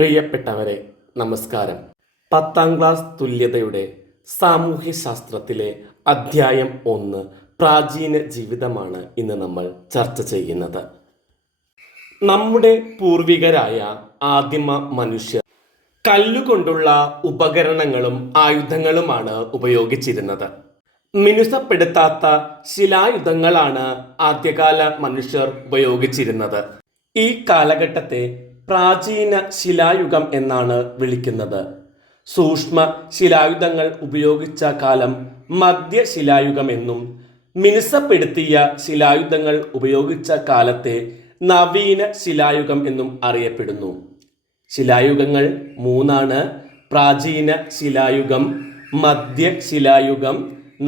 പ്രിയപ്പെട്ടവരെ, നമസ്കാരം. 10ാം ക്ലാസ് തുല്യതയുടെ സാമൂഹ്യശാസ്ത്രത്തിലെ അധ്യായം 1 പ്രാചീന ജീവിതമാണ് ഇന്ന് നമ്മൾ ചർച്ച ചെയ്യുന്നത്. നമ്മുടെ പൂർവികരായ ആദിമ മനുഷ്യർ കല്ലുകൊണ്ടുള്ള ഉപകരണങ്ങളും ആയുധങ്ങളുമാണ് ഉപയോഗിച്ചിരുന്നത്. മിനുസപ്പെടുത്താത്ത ശിലായുധങ്ങളാണ് ആദ്യകാല മനുഷ്യർ ഉപയോഗിച്ചിരുന്നത്. ഈ കാലഘട്ടത്തെ പ്രാചീന ശിലായുഗം എന്നാണ് വിളിക്കുന്നത്. സൂക്ഷ്മ ശിലായുധങ്ങൾ ഉപയോഗിച്ച കാലം മധ്യശിലായുഗം എന്നും മിനുസപ്പെടുത്തിയ ശിലായുധങ്ങൾ ഉപയോഗിച്ച കാലത്തെ നവീന ശിലായുഗം എന്നും അറിയപ്പെടുന്നു. ശിലായുഗങ്ങൾ 3: പ്രാചീന ശിലായുഗം, മധ്യശിലായുഗം,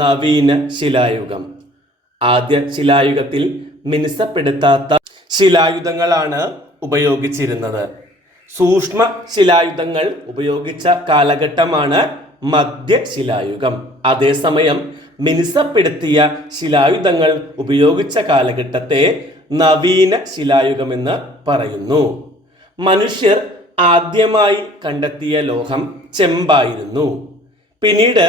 നവീന ശിലായുഗം. ആദ്യ ശിലായുഗത്തിൽ മിനുസപ്പെടുത്താത്ത ശിലായുധങ്ങളാണ് ഉപയോഗിച്ചിരുന്നത്. സൂക്ഷ്മ ശിലായുധങ്ങൾ ഉപയോഗിച്ച കാലഘട്ടമാണ് മധ്യശിലായുഗം. അതേസമയം മിനുസപ്പെടുത്തിയ ശിലായുധങ്ങൾ ഉപയോഗിച്ച കാലഘട്ടത്തെ നവീന ശിലായുഗം എന്ന് പറയുന്നു. മനുഷ്യർ ആദ്യമായി കണ്ടെത്തിയ ലോഹം ചെമ്പായിരുന്നു. പിന്നീട്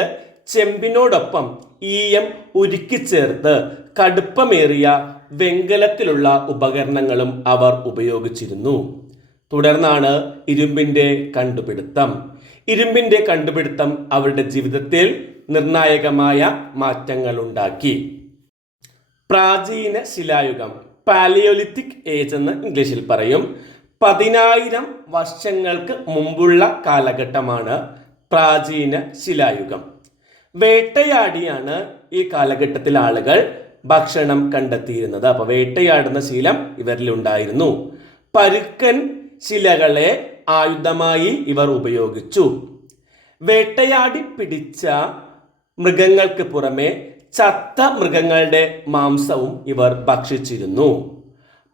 ചെമ്പിനോടൊപ്പം ഈയം ഉരുക്കിച്ചേർത്ത് കടുപ്പമേറിയ വെങ്കലത്തിലുള്ള ഉപകരണങ്ങളും അവർ ഉപയോഗിച്ചിരുന്നു. തുടർന്നാണ് ഇരുമ്പിൻ്റെ കണ്ടുപിടുത്തം. ഇരുമ്പിൻ്റെ കണ്ടുപിടുത്തം അവരുടെ ജീവിതത്തിൽ നിർണായകമായ മാറ്റങ്ങൾ ഉണ്ടാക്കി. പ്രാചീന ശിലായുഗം, പാലിയോലിത്തിക് ഏജ് എന്ന് ഇംഗ്ലീഷിൽ പറയും, 10,000 വർഷങ്ങൾക്ക് മുമ്പുള്ള കാലഘട്ടമാണ് പ്രാചീന ശിലായുഗം. വേട്ടയാടിയാണ് ഈ കാലഘട്ടത്തിൽ ആളുകൾ ഭക്ഷണം കണ്ടെത്തിയിരുന്നത്. അപ്പോൾ വേട്ടയാടുന്ന ശീലം ഇവരിലുണ്ടായിരുന്നു. പരുക്കൻ ശിലകളെ ആയുധമായി ഇവർ ഉപയോഗിച്ചു. വേട്ടയാടി പിടിച്ച മൃഗങ്ങൾക്ക് പുറമെ ചത്ത മൃഗങ്ങളുടെ മാംസവും ഇവർ ഭക്ഷിച്ചിരുന്നു.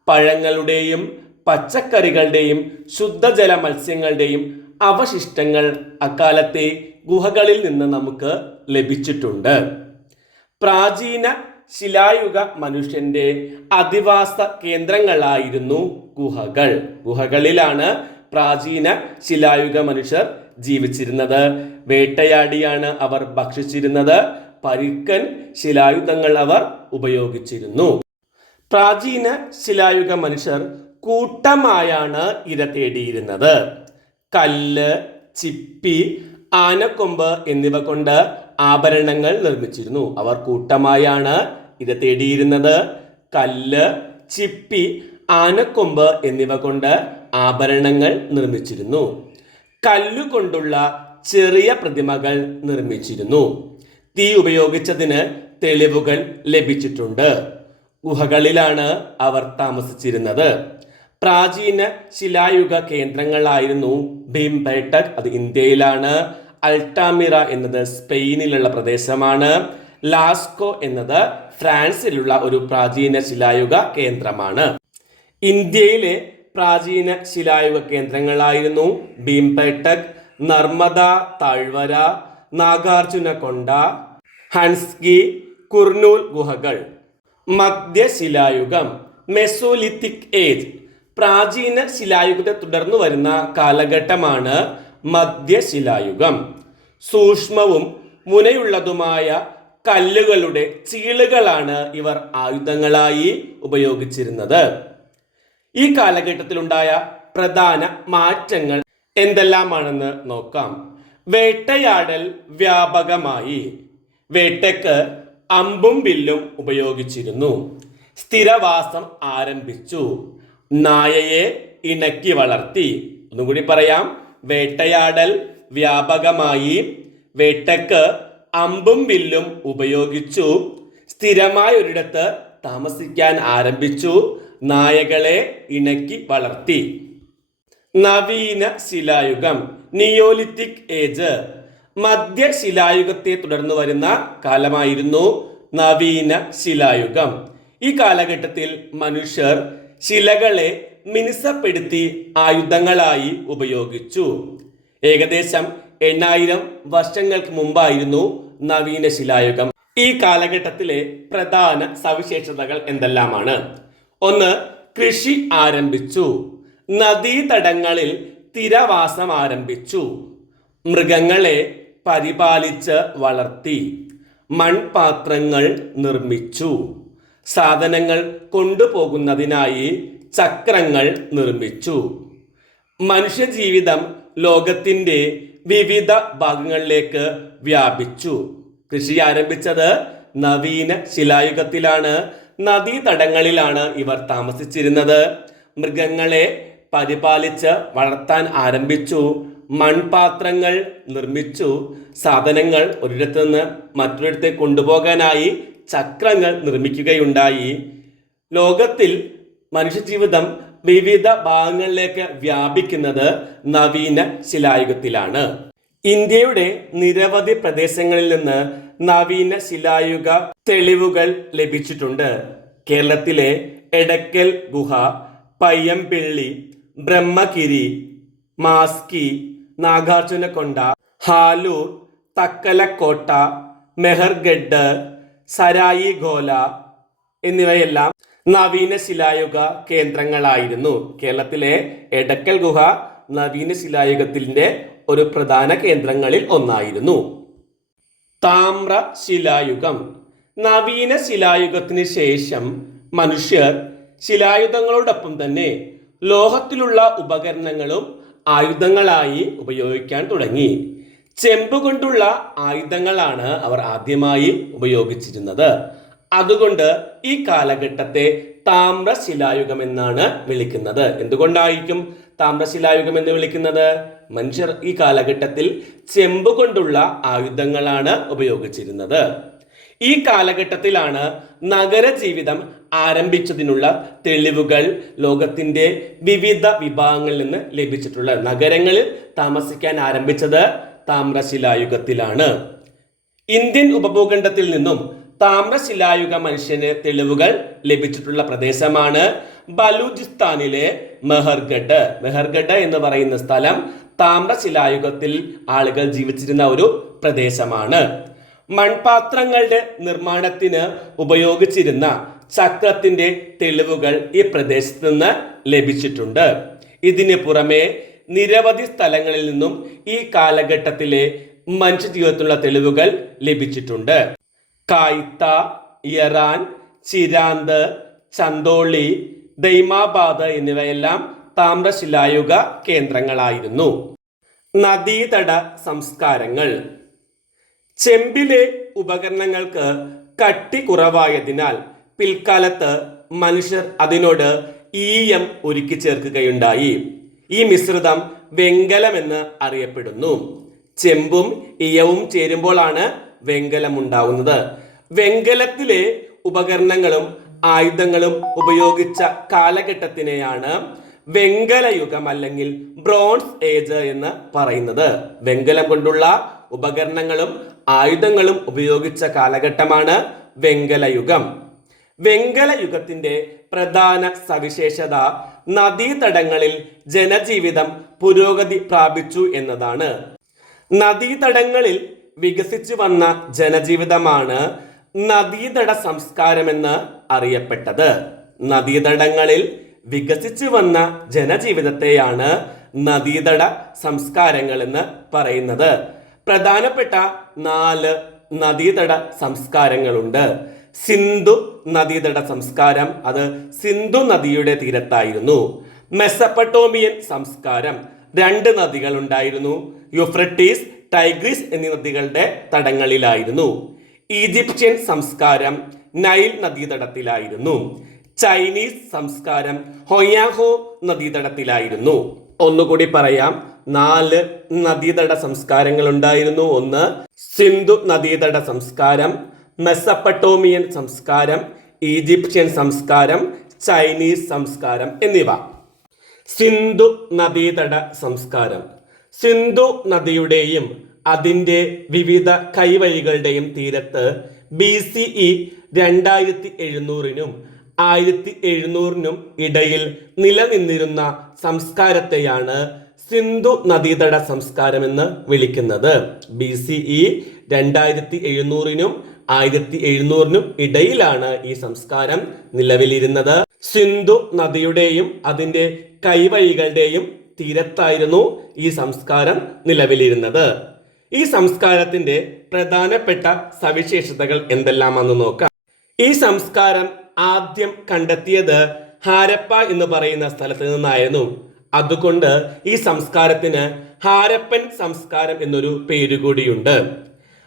പഴങ്ങളുടെയും പച്ചക്കറികളുടെയും ശുദ്ധജല മത്സ്യങ്ങളുടെയും അവശിഷ്ടങ്ങൾ അക്കാലത്തെ ഗുഹകളിൽ നിന്ന് നമുക്ക് ലഭിച്ചിട്ടുണ്ട്. പ്രാചീന ശിലായുഗ മനുഷ്യന്റെ അധിവാസ കേന്ദ്രങ്ങളായിരുന്നു ഗുഹകൾ. ഗുഹകളിലാണ് പ്രാചീന ശിലായുഗ മനുഷ്യർ ജീവിച്ചിരുന്നത്. വേട്ടയാടിയാണ് അവർ ഭക്ഷിച്ചിരുന്നത്. പരുക്കൻ ശിലായുധങ്ങൾ അവർ ഉപയോഗിച്ചിരുന്നു. പ്രാചീന ശിലായുഗ മനുഷ്യർ കൂട്ടമായാണ് ഇര തേടിയിരുന്നത്. കല്ല്, ചിപ്പി, ആനക്കൊമ്പ് എന്നിവ കൊണ്ട് ആഭരണങ്ങൾ നിർമ്മിച്ചിരുന്നു. അവർ കൂട്ടമായാണ് ഇര തേടിയിരുന്നത്. കല്ല്, ചിപ്പി, ആനക്കൊമ്പ് എന്നിവ കൊണ്ട് ആഭരണങ്ങൾ നിർമ്മിച്ചിരുന്നു. കല്ലുകൊണ്ടുള്ള ചെറിയ പ്രതിമകൾ നിർമ്മിച്ചിരുന്നു. തീ ഉപയോഗിച്ചതിന് തെളിവുകൾ ലഭിച്ചിട്ടുണ്ട്. ഗുഹകളിലാണ് അവർ താമസിച്ചിരുന്നത്. പ്രാചീന ശിലായുഗ കേന്ദ്രങ്ങളായിരുന്നു ഭീംബെട്ടക്, അത് ഇന്ത്യയിലാണ്. അൾട്ടാമിറ എന്നത് സ്പെയിനിലുള്ള പ്രദേശമാണ്. ലാസ്കോ എന്നത് ഫ്രാൻസിലുള്ള ഒരു പ്രാചീന ശിലായുഗ കേന്ദ്രമാണ്. ഇന്ത്യയിലെ പ്രാചീന ശിലായുഗ കേന്ദ്രങ്ങളായിരുന്നു ഭീംബെട്ടക്, നർമ്മദ താഴ്വര, നാഗാർജുനകൊണ്ട, ഹൻസ്കി, കുർനൂൽ ഗുഹകൾ. മധ്യശിലായുഗം, മെസോലിത്തിക് ഏജ്, പ്രാചീന ശിലായുഗത്തെ തുടർന്നു വരുന്ന കാലഘട്ടമാണ് മധ്യശിലായുഗം. സൂക്ഷ്മവും മുനയുള്ളതുമായ കല്ലുകളുടെ ചീളുകളാണ് ഇവർ ആയുധങ്ങളായി ഉപയോഗിച്ചിരുന്നത്. ഈ കാലഘട്ടത്തിലുണ്ടായ പ്രധാന മാറ്റങ്ങൾ എന്തെല്ലാമാണെന്ന് നോക്കാം. വേട്ടയാടൽ വ്യാപകമായി. വേട്ടയ്ക്ക് അമ്പും വില്ലും ഉപയോഗിച്ചിരുന്നു. സ്ഥിരവാസം ആരംഭിച്ചു. നായയെ ഇണക്കി വളർത്തി. ഒന്നും കൂടി പറയാം. വേട്ടയാടൽ വ്യാപകമായി. വേട്ടയ്ക്ക് അമ്പും വില്ലും ഉപയോഗിച്ചു. സ്ഥിരമായ ഒരിടത്ത് താമസിക്കാൻ ആരംഭിച്ചു. നായകളെ ഇണക്കി വളർത്തി. നവീന ശിലായുഗം, നിയോലിത്തിക് ഏജ്, മധ്യശിലായുഗത്തെ തുടർന്നു വരുന്ന കാലമായിരുന്നു നവീന ശിലായുഗം. ഈ കാലഘട്ടത്തിൽ മനുഷ്യർ ശിലകളെ മിനുസപ്പെടുത്തി ആയുധങ്ങളായി ഉപയോഗിച്ചു. ഏകദേശം 8,000 വർഷങ്ങൾക്ക് മുമ്പായിരുന്നു നവീന ശിലായുഗം. ഈ കാലഘട്ടത്തിലെ പ്രധാന സവിശേഷതകൾ എന്തെല്ലാമാണ്? 1. കൃഷി ആരംഭിച്ചു. നദീതടങ്ങളിൽ സ്ഥിരവാസം ആരംഭിച്ചു. മൃഗങ്ങളെ പരിപാലിച്ച് വളർത്തി. മൺപാത്രങ്ങൾ നിർമ്മിച്ചു. സാധനങ്ങൾ കൊണ്ടുപോകുന്നതിനായി ചക്രങ്ങൾ നിർമ്മിച്ചു. മനുഷ്യജീവിതം ലോകത്തിൻ്റെ വിവിധ ഭാഗങ്ങളിലേക്ക് വ്യാപിച്ചു. കൃഷി ആരംഭിച്ചത് നവീന ശിലായുഗത്തിലാണ്. നദീതടങ്ങളിലാണ് ഇവർ താമസിച്ചിരുന്നത്. മൃഗങ്ങളെ പരിപാലിച്ച് വളർത്താൻ ആരംഭിച്ചു. മൺപാത്രങ്ങൾ നിർമ്മിച്ചു. സാധനങ്ങൾ ഒരിടത്തു നിന്ന് മറ്റൊരിടത്തേക്ക് കൊണ്ടുപോകാനായി ചക്രങ്ങൾ നിർമ്മിക്കുകയുണ്ടായി. ലോകത്തിൽ മനുഷ്യജീവിതം വിവിധ ഭാഗങ്ങളിലേക്ക് വ്യാപിക്കുന്നത് നവീന ശിലായുഗത്തിലാണ്. ഇന്ത്യയുടെ നിരവധി പ്രദേശങ്ങളിൽ നിന്ന് നവീന ശിലായുഗ തെളിവുകൾ ലഭിച്ചിട്ടുണ്ട്. കേരളത്തിലെ എടക്കൽ ഗുഹ, പയ്യമ്പള്ളി, ബ്രഹ്മഗിരി, മാസ്കി, നാഗാർജുനക്കൊണ്ട, ഹാലൂർ, തക്കലക്കോട്ട, മെഹർഗഡ്, സരായി ഖോല എന്നിവയെല്ലാം നവീന ശിലായുഗ കേന്ദ്രങ്ങളായിരുന്നു. കേരളത്തിലെ എടക്കൽ ഗുഹ നവീന ശിലായുഗത്തിന്റെ ഒരു പ്രധാന കേന്ദ്രങ്ങളിൽ ഒന്നായിരുന്നു. താമ്ര ശിലായുഗം. നവീന ശിലായുഗത്തിന് ശേഷം മനുഷ്യർ ശിലായുധങ്ങളോടൊപ്പം തന്നെ ലോഹത്തിലുള്ള ഉപകരണങ്ങളും ആയുധങ്ങളായി ഉപയോഗിക്കാൻ തുടങ്ങി. ചെമ്പ് കൊണ്ടുള്ള ആയുധങ്ങളാണ് അവർ ആദ്യമായി ഉപയോഗിച്ചിരുന്നത്. അതുകൊണ്ട് ഈ കാലഘട്ടത്തെ താമ്രശിലായുഗം എന്നാണ് വിളിക്കുന്നത്. എന്തുകൊണ്ടായിരിക്കും താമ്രശിലായുഗം എന്ന് വിളിക്കുന്നത്? മനുഷ്യർ ഈ കാലഘട്ടത്തിൽ ചെമ്പ് കൊണ്ടുള്ള ആയുധങ്ങളാണ് ഉപയോഗിച്ചിരുന്നത്. ഈ കാലഘട്ടത്തിലാണ് നഗരജീവിതം ആരംഭിച്ചതിനുള്ള തെളിവുകൾ ലോകത്തിന്റെ വിവിധ വിഭാഗങ്ങളിൽ നിന്ന് ലഭിച്ചിട്ടുള്ളത്. നഗരങ്ങളിൽ താമസിക്കാൻ ആരംഭിച്ചത് താമ്രശിലായുഗത്തിലാണ്. ഇന്ത്യൻ ഉപഭൂഖണ്ഡത്തിൽ നിന്നും താമ്രശിലായുഗ മനുഷ്യന് തെളിവുകൾ ലഭിച്ചിട്ടുള്ള പ്രദേശമാണ് ബലൂചിസ്ഥാനിലെ മെഹർഗഡ്. മെഹർഗഡ് എന്ന് പറയുന്ന സ്ഥലം താമ്രശിലായുഗത്തിൽ ആളുകൾ ജീവിച്ചിരുന്ന ഒരു പ്രദേശമാണ്. മൺപാത്രങ്ങളുടെ നിർമ്മാണത്തിന് ഉപയോഗിച്ചിരുന്ന ചക്രത്തിന്റെ തെളിവുകൾ ഈ പ്രദേശത്ത് നിന്ന് ലഭിച്ചിട്ടുണ്ട്. ഇതിന് പുറമെ നിരവധി സ്ഥലങ്ങളിൽ നിന്നും ഈ കാലഘട്ടത്തിലെ മനുഷ്യജീവിതത്തിലുള്ള തെളിവുകൾ ലഭിച്ചിട്ടുണ്ട്. കായ്ത്ത, ഇറാൻ, ചിരാന്ത്, ചന്തോളി, ദൈമാബാദ് എന്നിവയെല്ലാം താമ്രശിലായുഗ കേന്ദ്രങ്ങളായിരുന്നു. നദീതട സംസ്കാരങ്ങൾ. ചെമ്പിലെ ഉപകരണങ്ങൾക്ക് കട്ടി കുറവായതിനാൽ പിൽക്കാലത്ത് മനുഷ്യർ അതിനോട് ഈയം ഒരുക്കി ചേർക്കുകയുണ്ടായി. ഈ മിശ്രിതം വെങ്കലം എന്ന് അറിയപ്പെടുന്നു. ചെമ്പും ഈയവും ചേരുമ്പോഴാണ് വെങ്കലം ഉണ്ടാവുന്നത്. വെങ്കലത്തിലെ ഉപകരണങ്ങളും ആയുധങ്ങളും ഉപയോഗിച്ച കാലഘട്ടത്തിനെയാണ് വെങ്കലയുഗം അല്ലെങ്കിൽ ബ്രോൺസ് ഏജ് എന്ന് പറയുന്നത്. വെങ്കലം കൊണ്ടുള്ള ഉപകരണങ്ങളും ആയുധങ്ങളും ഉപയോഗിച്ച കാലഘട്ടമാണ് വെങ്കലയുഗം. വെങ്കലയുഗത്തിന്റെ പ്രധാന സവിശേഷത നദീതടങ്ങളിൽ ജനജീവിതം പുരോഗതി പ്രാപിച്ചു എന്നതാണ്. നദീതടങ്ങളിൽ വികസിച്ചു വന്ന ജനജീവിതമാണ് നദീതട സംസ്കാരമെന്ന് അറിയപ്പെട്ടത്. നദീതടങ്ങളിൽ വികസിച്ചു വന്ന ജനജീവിതത്തെയാണ് നദീതട സംസ്കാരങ്ങൾ എന്ന് പറയുന്നത്. പ്രധാനപ്പെട്ട 4 നദീതട സംസ്കാരങ്ങളുണ്ട്. സിന്ധു നദീതട സംസ്കാരം, അത് സിന്ധു നദിയുടെ തീരത്തായിരുന്നു. മെസപ്പട്ടോമിയൻ സംസ്കാരം, 2 നദികൾ ഉണ്ടായിരുന്നു. യൂഫ്രട്ടീസ്, ടൈഗ്രീസ് എന്നീ നദികളുടെ തടങ്ങളിലായിരുന്നു. ഈജിപ്ഷ്യൻ സംസ്കാരം നൈൽ നദീതടത്തിലായിരുന്നു. ചൈനീസ് സംസ്കാരം ഹൊയാഹോ നദീതടത്തിലായിരുന്നു. ഒന്നുകൂടി പറയാം, 4 നദീതട സംസ്കാരങ്ങൾ ഉണ്ടായിരുന്നു. 1 സിന്ധു നദീതട സംസ്കാരം, മെസപ്പട്ടോമിയൻ സംസ്കാരം, ഈജിപ്ഷ്യൻ സംസ്കാരം, ചൈനീസ് സംസ്കാരം എന്നിവ. സിന്ധു നദീതട സംസ്കാരം. സിന്ധു നദിയുടെയും അതിൻ്റെ വിവിധ കൈവഴികളുടെയും തീരത്ത് BCE 2700-നും 1700-നും ഇടയിൽ നിലനിന്നിരുന്ന സംസ്കാരത്തെയാണ് സിന്ധു നദീതട സംസ്കാരം എന്ന് വിളിക്കുന്നത്. BCE 2700-നും 1700-നും ഇടയിലാണ് ഈ സംസ്കാരം നിലവിലിരുന്നത്. സിന്ധു നദിയുടെയും അതിൻ്റെ കൈവഴികളുടെയും തീരത്തായിരുന്നു ഈ സംസ്കാരം നിലവിലിരുന്നത്. ഈ സംസ്കാരത്തിന്റെ പ്രധാനപ്പെട്ട സവിശേഷതകൾ എന്തെല്ലാമെന്ന് നോക്കാം. ഈ സംസ്കാരം ആദ്യം കണ്ടെത്തിയത് ഹാരപ്പ എന്ന് പറയുന്ന സ്ഥലത്ത് നിന്നായിരുന്നു. അതുകൊണ്ട് ഈ സംസ്കാരത്തിന് ഹാരപ്പൻ സംസ്കാരം എന്നൊരു പേരുകൂടിയുണ്ട്.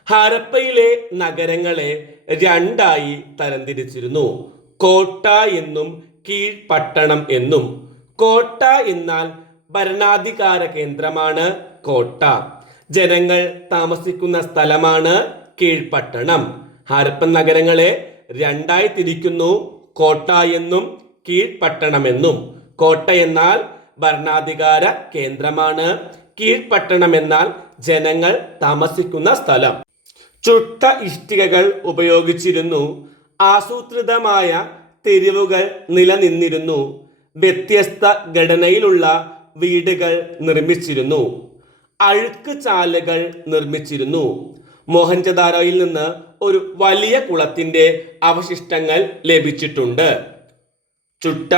ഹാരപ്പയിലെ നഗരങ്ങളെ രണ്ടായി തരംതിരിച്ചിരുന്നു. കോട്ട എന്നും കീഴ്പട്ടണം എന്നും. കോട്ട എന്നാൽ ഭരണാധികാര കേന്ദ്രമാണ് കോട്ട. ജനങ്ങൾ താമസിക്കുന്ന സ്ഥലമാണ് കീഴ്പട്ടണം. ഹാരപ്പൻ നഗരങ്ങളെ രണ്ടായി തിരിക്കുന്നു, കോട്ട എന്നും കീഴ്പട്ടണമെന്നും. കോട്ട എന്നാൽ ഭരണാധികാര കേന്ദ്രമാണ്, കീഴ്പട്ടണം എന്നാൽ ജനങ്ങൾ താമസിക്കുന്ന സ്ഥലം. ചുട്ട ഇഷ്ടികകൾ ഉപയോഗിച്ചിരുന്നു. ആസൂത്രിതമായ തെരുവുകൾ നിലനിന്നിരുന്നു. വ്യത്യസ്ത ഘടനയിലുള്ള വീടുകൾ നിർമ്മിച്ചിരുന്നു. അഴുക്ക് ചാലുകൾ നിർമ്മിച്ചിരുന്നു. മോഹൻജദാരോയിൽ നിന്ന് ഒരു വലിയ കുളത്തിന്റെ അവശിഷ്ടങ്ങൾ ലഭിച്ചിട്ടുണ്ട്. ചുട്ട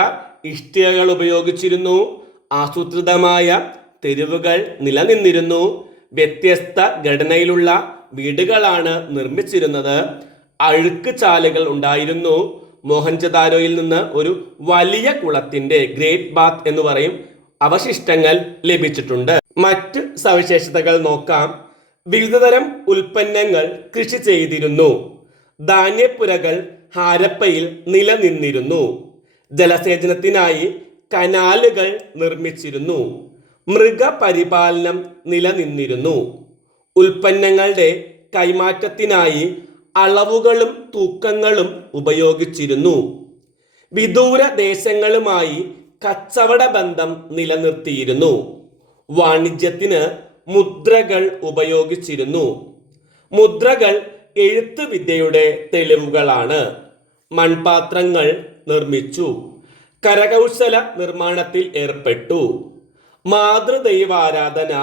ഇഷ്ടികകൾ ഉപയോഗിച്ചിരുന്നു. ആസൂത്രിതമായ തെരുവുകൾ നിലനിന്നിരുന്നു. വ്യത്യസ്ത ഘടനയിലുള്ള വീടുകളാണ് നിർമ്മിച്ചിരുന്നത്. അഴുക്ക് ചാലുകൾ ഉണ്ടായിരുന്നു. മോഹൻജദാരോയിൽ നിന്ന് ഒരു വലിയ കുളത്തിന്റെ, ഗ്രേറ്റ് ബാത്ത് എന്ന് പറയും, അവശിഷ്ടങ്ങൾ ലഭിച്ചിട്ടുണ്ട്. മറ്റ് സവിശേഷതകൾ നോക്കാം. വിവിധതരം ഉൽപ്പന്നങ്ങൾ കൃഷി ചെയ്തിരുന്നു. ധാന്യപ്പുരകൾ ഹാരപ്പയിൽ നിലനിന്നിരുന്നു. ജലസേചനത്തിനായി കനാലുകൾ നിർമ്മിച്ചിരുന്നു. മൃഗപരിപാലനം നിലനിന്നിരുന്നു. ഉൽപ്പന്നങ്ങളുടെ കൈമാറ്റത്തിനായി അളവുകളും തൂക്കങ്ങളും ഉപയോഗിച്ചിരുന്നു. വിദൂര ദേശങ്ങളുമായി കച്ചവട ബന്ധം നിലനിർത്തിയിരുന്നു. വാണിജ്യത്തിന് മുദ്രകൾ ഉപയോഗിച്ചിരുന്നു. മുദ്രകൾ എഴുത്തുവിദ്യയുടെ തെളിവുകളാണ്. മൺപാത്രങ്ങൾ നിർമ്മിച്ചു. കരകൗശല നിർമ്മാണത്തിൽ ഏർപ്പെട്ടു. മാതൃദൈവാരാധന,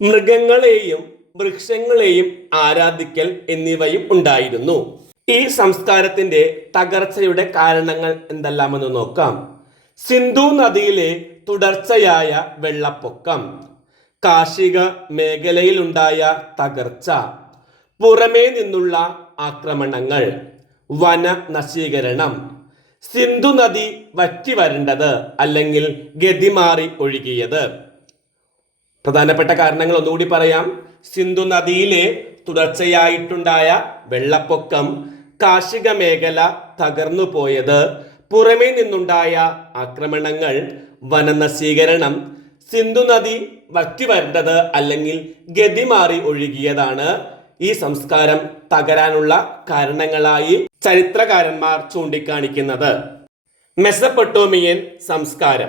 മൃഗങ്ങളെയും വൃക്ഷങ്ങളെയും ആരാധിക്കൽ എന്നിവയും ഉണ്ടായിരുന്നു. ഈ സംസ്കാരത്തിന്റെ തകർച്ചയുടെ കാരണങ്ങൾ എന്തെല്ലാമെന്ന് നോക്കാം. സിന്ധു നദിയിലെ തുടർച്ചയായ വെള്ളപ്പൊക്കം, കാർഷിക മേഖലയിലുണ്ടായ തകർച്ച, പുറമേ നിന്നുള്ള ആക്രമണങ്ങൾ, വന നശീകരണം, സിന്ധു നദി വറ്റി വരണ്ടത് അല്ലെങ്കിൽ ഗതിമാറി ഒഴുകിയത്. പ്രധാനപ്പെട്ട കാരണങ്ങൾ ഒന്നുകൂടി പറയാം. സിന്ധു നദിയിലെ തുടർച്ചയായിട്ടുണ്ടായ വെള്ളപ്പൊക്കം, കാർഷിക മേഖല തകർന്നു പോയത്, പുറമേ നിന്നുണ്ടായ ആക്രമണങ്ങൾ, വനനശീകരണം, സിന്ധു നദി വറ്റി വരണ്ടത് അല്ലെങ്കിൽ ഗതിമാറി ഒഴുകിയതാണ് ഈ സംസ്കാരം തകരാനുള്ള കാരണങ്ങളായി ചരിത്രകാരന്മാർ ചൂണ്ടിക്കാണിക്കുന്നത്. മെസപ്പൊട്ടോമിയൻ സംസ്കാരം.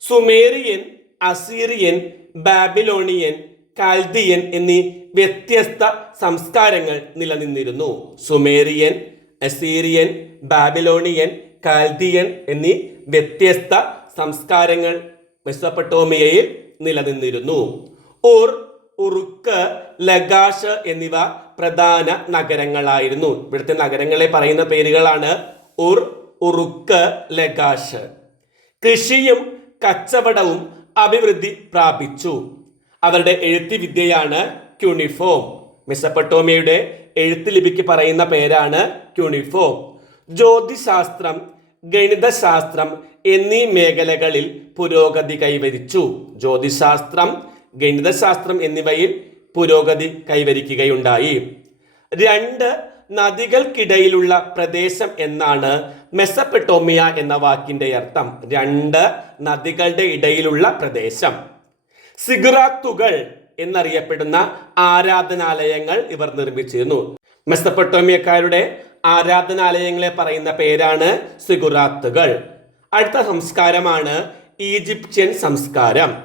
സുമേറിയൻ, അസീറിയൻ, ബാബിലോണിയൻ, കാൽദിയൻ എന്നീ വ്യത്യസ്ത സംസ്കാരങ്ങൾ നിലനിന്നിരുന്നു. സുമേറിയൻ, അസീറിയൻ, ബാബിലോണിയൻ, കാൽദിയൻ എന്നീ വ്യത്യസ്ത സംസ്കാരങ്ങൾ മെസപ്പൊട്ടോമിയയിൽ നിലനിന്നിരുന്നു. ഉർ, ഉറുക്ക്, ലഗാഷ് എന്നിവ പ്രധാന നഗരങ്ങളായിരുന്നു. ഇവിടുത്തെ നഗരങ്ങളെ പറയുന്ന പേരുകളാണ് ഉർ, ഉറുക്ക്, ലഗാഷ്. കൃഷിയും കച്ചവടവും അഭിവൃദ്ധി പ്രാപിച്ചു. അവരുടെ എഴുത്ത് വിദ്യയാണ് ക്യൂണിഫോം. മെസപ്പൊട്ടോമിയയുടെ എഴുത്ത് ലിപിക്ക് പറയുന്ന പേരാണ് ക്യൂണിഫോം. ജ്യോതിശാസ്ത്രം, ഗണിതശാസ്ത്രം എന്നീ മേഖലകളിൽ പുരോഗതി കൈവരിച്ചു. ജ്യോതിശാസ്ത്രം, ഗണിതശാസ്ത്രം എന്നിവയിൽ പുരോഗതി കൈവരിക്കുകയുണ്ടായി. രണ്ട് നദികൾക്കിടയിലുള്ള പ്രദേശം എന്നാണ് മെസപ്പൊട്ടോമിയ എന്ന വാക്കിന്റെ അർത്ഥം. രണ്ട് നദികളുടെ ഇടയിലുള്ള പ്രദേശം. സിഗുറാത്തുകൾ എന്നറിയപ്പെടുന്ന ആരാധനാലയങ്ങൾ ഇവർ നിർമ്മിച്ചിരുന്നു. മെസപ്പൊട്ടോമിയക്കാരുടെ ആരാധനാലയങ്ങളെ പറയുന്ന പേരാണ് സിഗുറാത്തുകൾ. അടുത്ത സംസ്കാരമാണ് ഈജിപ്ഷ്യൻ സംസ്കാരം.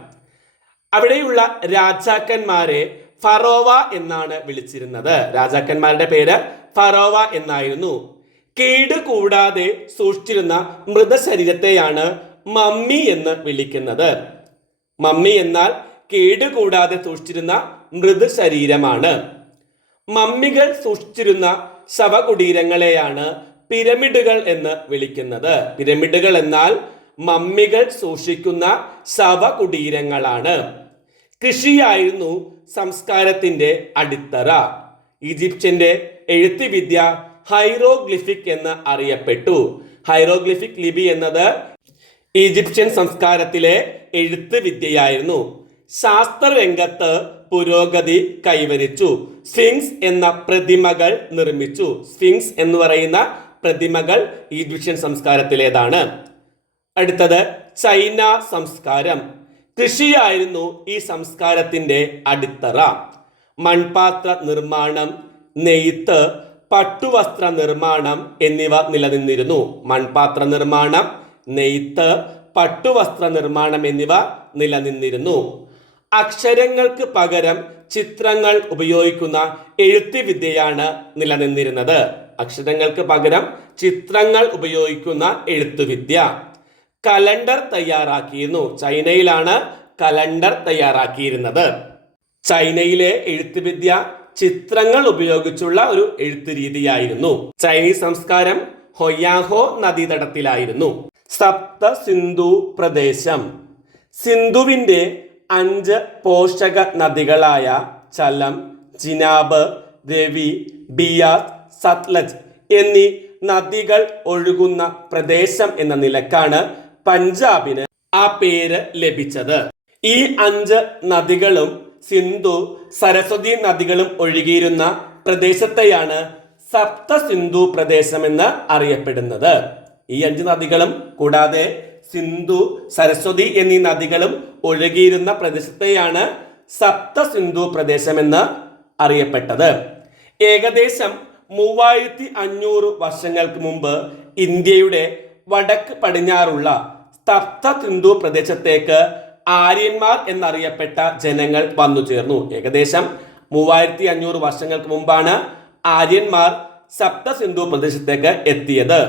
അവിടെയുള്ള രാജാക്കന്മാരെ ഫറോവ എന്നാണ് വിളിച്ചിരുന്നത്. രാജാക്കന്മാരുടെ പേര് ഫറോവ എന്നായിരുന്നു. കേട് കൂടാതെ സൂക്ഷിച്ചിരുന്ന മൃതശരീരത്തെയാണ് മമ്മി എന്ന് വിളിക്കുന്നത്. മമ്മി എന്നാൽ കേടുകൂടാതെ സൂക്ഷിച്ചിരുന്ന മൃതശരീരമാണ്. മമ്മികൾ സൂക്ഷിച്ചിരുന്ന ശവകുടീരങ്ങളെയാണ് പിരമിഡുകൾ എന്ന് വിളിക്കുന്നത്. പിരമിഡുകൾ എന്നാൽ മമ്മികൾ സൂക്ഷിക്കുന്ന ശവകുടീരങ്ങളാണ്. കൃഷിയായിരുന്നു സംസ്കാരത്തിന്റെ അടിത്തറ. ഈജിപ്ഷ്യന്റെ എഴുത്തുവിദ്യ ഹൈറോഗ്ലിഫിക് എന്ന് അറിയപ്പെട്ടു. ഹൈറോഗ്ലിഫിക് ലിപി എന്നത് ഈജിപ്ഷ്യൻ സംസ്കാരത്തിലെ എഴുത്ത് വിദ്യയായിരുന്നു. ശാസ്ത്രരംഗത്ത് പുരോഗതി കൈവരിച്ചു. സ്ഫിങ്സ് എന്ന പ്രതിമകൾ നിർമ്മിച്ചു. സ്ഫിങ്സ് എന്ന് പറയുന്ന പ്രതിമകൾ ഈജിപ്ഷ്യൻ സംസ്കാരത്തിലേതാണ്. അടുത്തത് ചൈന സംസ്കാരം. കൃഷിയായിരുന്നു ഈ സംസ്കാരത്തിന്റെ അടിത്തറ. മൺപാത്ര നിർമ്മാണം, നെയ്ത്ത്, പട്ടുവസ്ത്ര നിർമ്മാണം എന്നിവ നിലനിന്നിരുന്നു. മൺപാത്ര നിർമ്മാണം, നെയ്ത്ത്, പട്ടുവസ്ത്ര നിർമ്മാണം എന്നിവ നിലനിന്നിരുന്നു. അക്ഷരങ്ങൾക്ക് പകരം ചിത്രങ്ങൾ ഉപയോഗിക്കുന്ന എഴുത്തുവിദ്യയാണ് നിലനിന്നിരുന്നത്. അക്ഷരങ്ങൾക്ക് പകരം ചിത്രങ്ങൾ ഉപയോഗിക്കുന്ന എഴുത്തുവിദ്യ. കലണ്ടർ തയ്യാറാക്കിയിരുന്നു. ചൈനയിലാണ് കലണ്ടർ തയ്യാറാക്കിയിരുന്നത്. ചൈനയിലെ എഴുത്തുവിദ്യ ചിത്രങ്ങൾ ഉപയോഗിച്ചുള്ള ഒരു എഴുത്ത് രീതിയായിരുന്നു. ചൈനീസ് സംസ്കാരം ഹൊയാഹോ നദീതടത്തിലായിരുന്നു. സപ്ത സിന്ധു പ്രദേശം. സിന്ധുവിന്റെ 5 പോഷക നദികളായ ചലം, ചിനാബ്, രവി, ബിയാസ്, സത്ലജ് എന്നീ നദികൾ ഒഴുകുന്ന പ്രദേശം എന്ന നിലക്കാണ് പഞ്ചാബിന് ആ പേര് ലഭിച്ചത്. ഈ 5 നദികളും സിന്ധു, സരസ്വതി നദികളും ഒഴുകിയിരുന്ന പ്രദേശത്തെയാണ് സപ്ത സിന്ധു പ്രദേശം എന്ന് അറിയപ്പെടുന്നത്. ഈ 5 നദികളും കൂടാതെ സിന്ധു, സരസ്വതി എന്നീ നദികളും ഒഴുകിയിരുന്ന പ്രദേശത്തെയാണ് സപ്ത സിന്ധു പ്രദേശം എന്ന് അറിയപ്പെട്ടത്. ഏകദേശം 3500 വർഷങ്ങൾക്ക് മുമ്പ് ഇന്ത്യയുടെ വടക്ക് പടിഞ്ഞാറുള്ള സപ്ത സിന്ധു പ്രദേശത്തേക്ക് ആര്യന്മാർ എന്നറിയപ്പെട്ട ജനങ്ങൾ വന്നു ചേർന്നു. ഏകദേശം 3500 വർഷങ്ങൾക്ക് മുമ്പാണ് ആര്യന്മാർ സപ്ത സിന്ധു പ്രദേശത്തേക്ക് എത്തിയത്.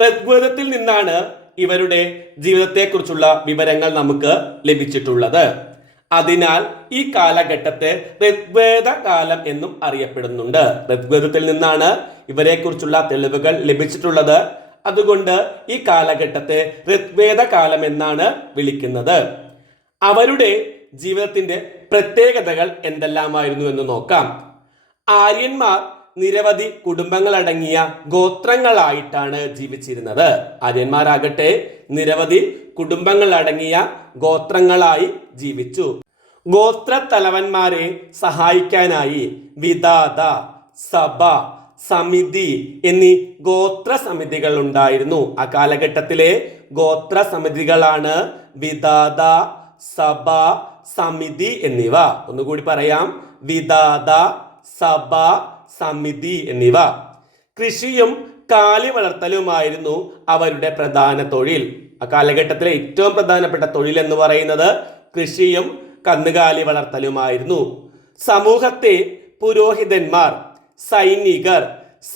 ഋഗ്വേദത്തിൽ നിന്നാണ് ഇവരുടെ ജീവിതത്തെക്കുറിച്ചുള്ള വിവരങ്ങൾ നമുക്ക് ലഭിച്ചിട്ടുള്ളത്. അതിനാൽ ഈ കാലഘട്ടത്തെ ഋഗ്വേദ കാലം എന്നും അറിയപ്പെടുന്നുണ്ട്. ഋഗ്വേദത്തിൽ നിന്നാണ് ഇവരെക്കുറിച്ചുള്ള തെളിവുകൾ ലഭിച്ചിട്ടുള്ളത്. അതുകൊണ്ട് ഈ കാലഘട്ടത്തെ ഋഗ്വേദ കാലം എന്നാണ് വിളിക്കുന്നത്. അവരുടെ ജീവിതത്തിന്റെ പ്രത്യേകതകൾ എന്തെല്ലാമായിരുന്നു എന്ന് നോക്കാം. ആര്യന്മാർ നിരവധി കുടുംബങ്ങളടങ്ങിയ ഗോത്രങ്ങളായിട്ടാണ് ജീവിച്ചിരുന്നത്. ആര്യന്മാരാകട്ടെ നിരവധി കുടുംബങ്ങളടങ്ങിയ ഗോത്രങ്ങളായി ജീവിച്ചു. ഗോത്ര തലവന്മാരെ സഹായിക്കാനായി വിധാത, സഭ, സമിതി എന്നീ ഗോത്ര സമിതികൾ ഉണ്ടായിരുന്നു. ആ കാലഘട്ടത്തിലെ ഗോത്ര സമിതികളാണ് വിധാത, സഭ, സമിതി എന്നിവ. ഒന്നുകൂടി പറയാം: വിധാത, സഭ, സമിതി എന്നിവ. കൃഷിയും കാലി വളർത്തലുമായിരുന്നു അവരുടെ പ്രധാന തൊഴിൽ. ആ കാലഘട്ടത്തിലെ ഏറ്റവും പ്രധാനപ്പെട്ട തൊഴിൽ എന്ന് പറയുന്നത് കൃഷിയും കന്നുകാലി വളർത്തലുമായിരുന്നു. സമൂഹത്തെ പുരോഹിതന്മാർ, സൈനികർ,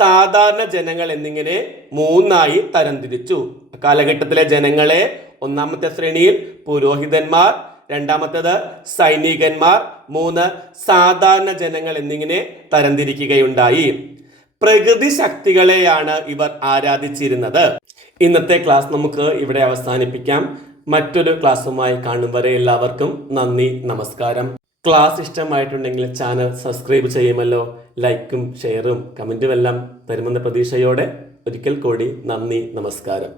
സാധാരണ ജനങ്ങൾ എന്നിങ്ങനെ 3ആയി തരംതിരിച്ചു. കാലഘട്ടത്തിലെ ജനങ്ങളെ ഒന്നാമത്തെ ശ്രേണിയിൽ പുരോഹിതന്മാർ, രണ്ടാമത്തേത് സൈനികന്മാർ, 3 സാധാരണ ജനങ്ങൾ എന്നിങ്ങനെ തരംതിരിക്കുകയുണ്ടായി. പ്രകൃതി ശക്തികളെയാണ് ഇവർ ആരാധിച്ചിരുന്നത്. ഇന്നത്തെ ക്ലാസ് നമുക്ക് ഇവിടെ അവസാനിപ്പിക്കാം. മറ്റൊരു ക്ലാസ്സുമായി കാണും വരെ എല്ലാവർക്കും നന്ദി, നമസ്കാരം. ക്ലാസ് ഇഷ്ടമായിട്ടുണ്ടെങ്കിൽ ചാനൽ സബ്സ്ക്രൈബ് ചെയ്യുമല്ലോ. ലൈക്കും ഷെയറും കമൻറ്റും എല്ലാം തരുമെന്ന പ്രതീക്ഷയോടെ ഒരിക്കൽ കൂടി നന്ദി, നമസ്കാരം.